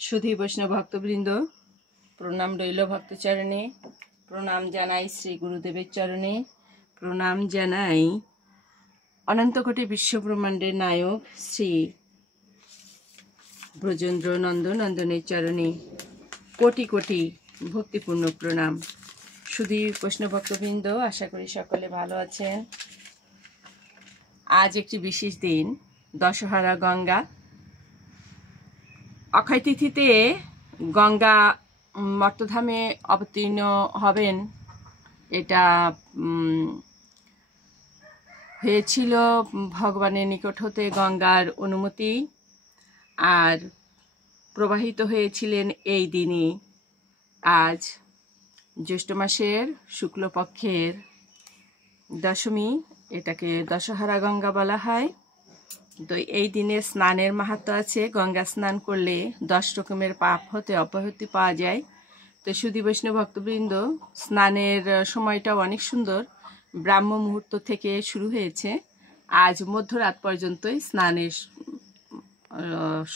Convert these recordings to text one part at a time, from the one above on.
সুধী বৈষ্ণব ভক্তবৃন্দ, প্রণাম রইল ভক্তচরণে। প্রণাম জানাই শ্রী গুরুদেবের চরণে। প্রণাম জানাই অনন্তকোটি বিশ্বব্রহ্মাণ্ডের নায়ক শ্রী ব্রজেন্দ্র নন্দনের চরণে কোটি কোটি ভক্তিপূর্ণ প্রণাম। সুধী বৈষ্ণব ভক্তবৃন্দ, আশা করি সকলে ভালো আছেন। আজ একটি বিশেষ দিন, দশহরা গঙ্গা। অক্ষয় তিথিতে গঙ্গা মর্তধামে অবতীর্ণ হবেন, এটা হয়েছিল ভগবানের নিকট হতে গঙ্গার অনুমতি, আর প্রবাহিত হয়েছিলেন এই দিনে। আজ জ্যৈষ্ঠ মাসের শুক্লপক্ষের দশমী, এটাকে দশহরা গঙ্গা বলা হয়। তো এই দিনে স্নানের মাহাত্ম্য আছে। গঙ্গা স্নান করলে 10 রকমের পাপ হতে অব্যাহতি পাওয়া যায়। তো সুধী বৈষ্ণব ভক্তবৃন্দ, স্নানের সময়টাও অনেক সুন্দর। ব্রাহ্ম মুহূর্ত থেকে শুরু হয়েছে, আজ মধ্যরাত পর্যন্তই স্নানের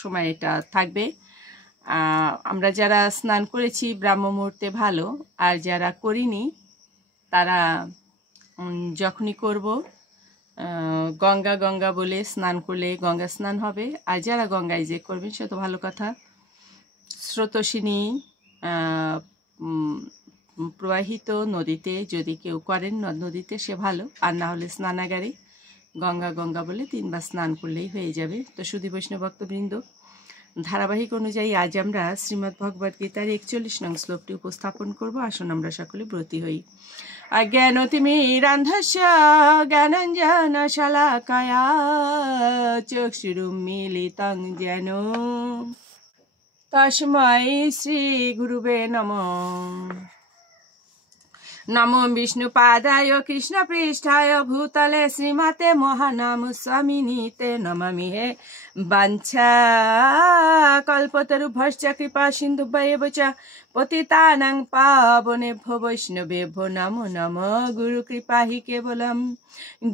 সময়টা থাকবে। আমরা যারা স্নান করেছি ব্রাহ্ম মুহূর্তে ভালো, আর যারা করিনি তারা যখনই করব গঙ্গা গঙ্গা বলে স্নান করলে গঙ্গা স্নান হবে। আর যারা গঙ্গায় যে করবেন সে তো ভালো কথা। স্রোতস্বিনী প্রবাহিত নদীতে যদি কেউ করেন নদীতে সে ভালো, আর না হলে স্নানাগারে গঙ্গা গঙ্গা বলে 3 বার স্নান করলেই হয়ে যাবে। তো সুধী বৈষ্ণব ভক্তবৃন্দ, ধারাবাহিক অনুযায়ী আজ আমরা শ্রীমদ্ ভগবদ গীতার 41 নং শ্লোকটি উপস্থাপন করব। আসুন আমরা সকলে ব্রতী হই। অজ্ঞানতিমিরান্ধস্য জ্ঞানাঞ্জন শলাকায়া চক্ষুরুন্মীলিতং যেন তস্मै শ্রী গুরুবে নমঃ। নমো বিষ্ণুপাদায় কৃষ্ণপৃষ্ঠায় ভূতলে শ্রীমতে মহানাম স্বামিনীতে নমামি হে। বাঞ্ছা কল্পতরুভ্যশ্চ কৃপা সিন্ধুভ্যেব চ পতিতানাং পাবনেভ্যো বৈষ্ণবেভ্যো নমো নমঃ। গুরু কৃপা হি কেবলম,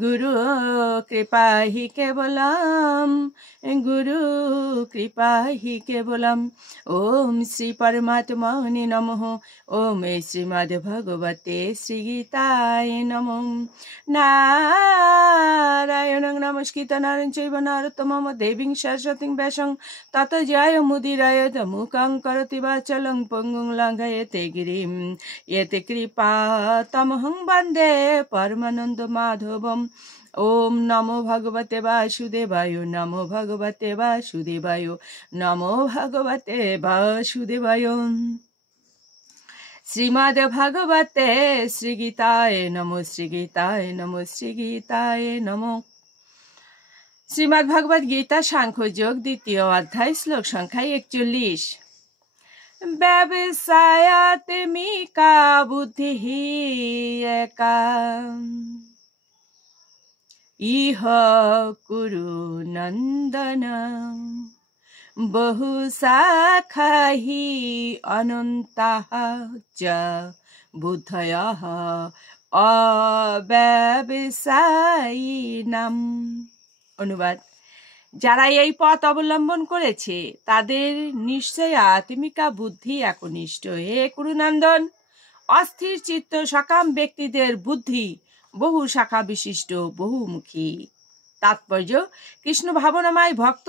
গুরু কৃপা হি কেবলম, গুরু কৃপা হি কেবলম। ওম শ্রী পরমাত্মনে নমঃ। ওম শ্রীমদ্ ভগবতে শ্রীগীতায় নমঃ। নারায়ণং নমস্কৃত্য নরং চৈব নরোত্তমং দেবীং সরস্বতীং ব্যাসং ততো জয় মুদিরায় মুখং করোতি বাচালং পঙ্গুং লঙ্ঘয়তে গিরিম ইয়তে কৃপা তমহং বন্দে পরমানন্দ মাধবম। ওম নমো ভগবতে বাসুদেবায়, নমো ভগবতে বাসুদেবায়, নমো ভগবতে বাসুদেবায়। শ্রীমদ্ ভগবতে শ্রীগীতায় নমো, শ্রীগীতায় নমো, শ্রীগীতায় নমো। শ্রীমদ্ ভগবদ গীতা সাংখ্য যোগ 2য় অধ্যায়, শ্লোক সংখ্যা 41। ব্যবসায়াত্মিকা বুদ্ধি একা ইহ কুরু নন্দন বহু শাখাহি অনন্তাঃ চ বুদ্ধয়ঃ অব্যবসায়িনাম। অনুবাদ: যারা এই পথ অবলম্বন করেছে তাদের নিশ্চয় আত্মিকা বুদ্ধি একনিষ্ঠ। হে কুরুনন্দন, অস্থির চিত্ত সকাম ব্যক্তিদের বুদ্ধি বহু শাখা বিশিষ্ট, বহুমুখী। তাৎপর্য: কৃষ্ণ ভাবনাময় ভক্ত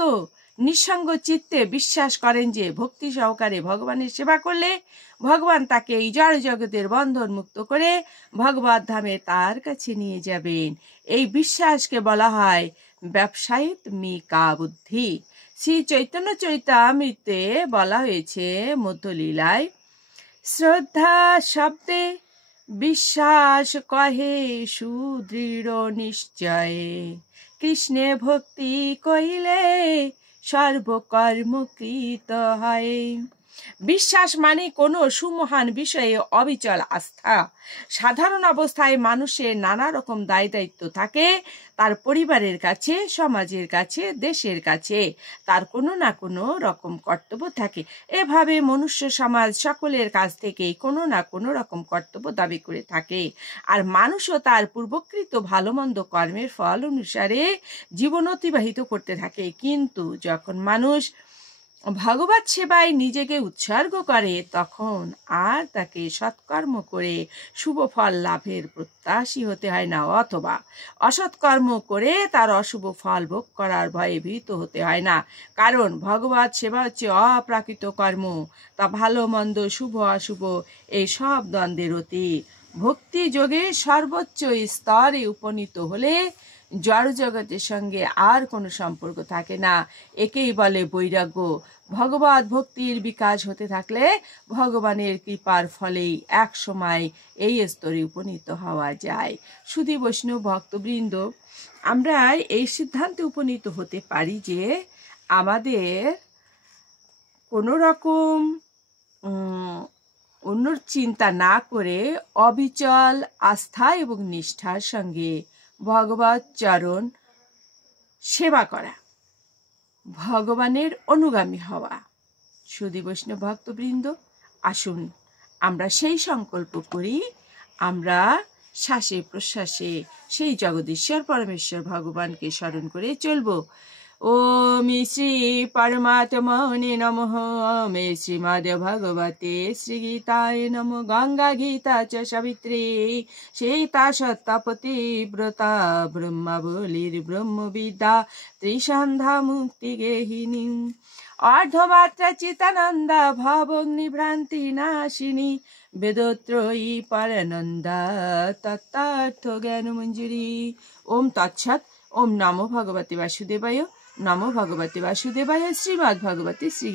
নিঃসঙ্গ চিত্তে বিশ্বাস করেন যে ভক্তি সহকারে ভগবানের সেবা করলে ভগবান তাকে এই জড় জগতের বন্ধন মুক্ত করে ভগবত ধামে তার কাছে নিয়ে যাবেন। এই বিশ্বাসকে বলা হয় ব্যবসায়িত্মিকা বুদ্ধি। শ্রী চৈতন্য চরিতামৃতে বলা হয়েছে মধ্যলীলায়, শ্রদ্ধা শব্দে বিশ্বাস কহে সুদৃঢ় নিশ্চয়ে, কৃষ্ণে ভক্তি কইলে সর্বকর্ম কৃত হয়। বিশ্বাস মানে কোনো সুমহান বিষয়ে অবিচল আস্থা। সাধারণ অবস্থায় মানুষের নানা রকম দায় দায়িত্ব থাকে, তার পরিবারের কাছে, সমাজের কাছে, দেশের কাছে তার কোনো না কোনো রকম কর্তব্য থাকে। এভাবে মনুষ্য সমাজ সকলের কাছ থেকেই কোনো না কোনো রকম কর্তব্য দাবি করে থাকে, আর মানুষও তার পূর্বকৃত ভালো মন্দ কর্মের ফল অনুসারে জীবন অতিবাহিত করতে থাকে। কিন্তু যখন মানুষ ভগবত সেবায় নিজেকে উৎসর্গ করে, তখন আর তাকে সৎকর্ম করে শুভ ফল লাভের প্রত্যাশী হতে হয় না, অথবা অসৎকর্ম করে তার অশুভ ফল ভোগ করার ভয়ে ভীত হতে হয় না। কারণ ভগবত সেবা হচ্ছে অপ্রাকৃত কর্ম, তা ভালো মন্দ শুভ অশুভ এই সব দ্বন্দ্বের অতীত। ভক্তি যোগে সর্বোচ্চ স্তরে উপনীত হলে জড় জগতের সঙ্গে আর কোনো সম্পর্ক থাকে না। একেই বলে বৈরাগ্য। ভগবত ভক্তির বিকাশ হতে থাকলে ভগবানের কৃপার ফলেই এক সময় এই স্তরে উপনীত হওয়া যায়। সুধী বৈষ্ণব ভক্তবৃন্দ, আমরা এই সিদ্ধান্তে উপনীত হতে পারি যে আমাদের কোনো রকম অন্যর চিন্তা না করে অবিচল আস্থা এবং নিষ্ঠার সঙ্গে ভগবত চরণ সেবা করা, ভগবানের অনুগামী হওয়া। সুধী বৈষ্ণব ভক্তবৃন্দ, আসুন আমরা সেই সংকল্প করি, আমরা শ্বাসে প্রশ্বাসে সেই জগদীশ্বর পরমেশ্বর ভগবানকে স্মরণ করে চলব। ওম শ্রী পরমাত্মনে নমঃ। ওম শ্রীমদ্ ভগবতে শ্রীগীতায় নমঃ। গঙ্গা গীতা চ সাবিত্রী সীতা সত্যপতি ব্রতা ব্রহ্মাবলীর ব্রহ্মবিদ্যা ত্রিসন্ধ্যা মুক্তি গেহিনী অর্ধমাত্রা চিতানন্দা ভবগ্নিভ্রান্তি নাশিনী বেদত্রয়ী পরানন্দা তত্ত্বার্থ জ্ঞান মঞ্জুরি। ওম তৎসৎ। ওম নমো ভগবতে বাসুদেবায়। নমো ভগবতে বাসুদেবায়। শ্রীমদ্ ভগবতে শ্রী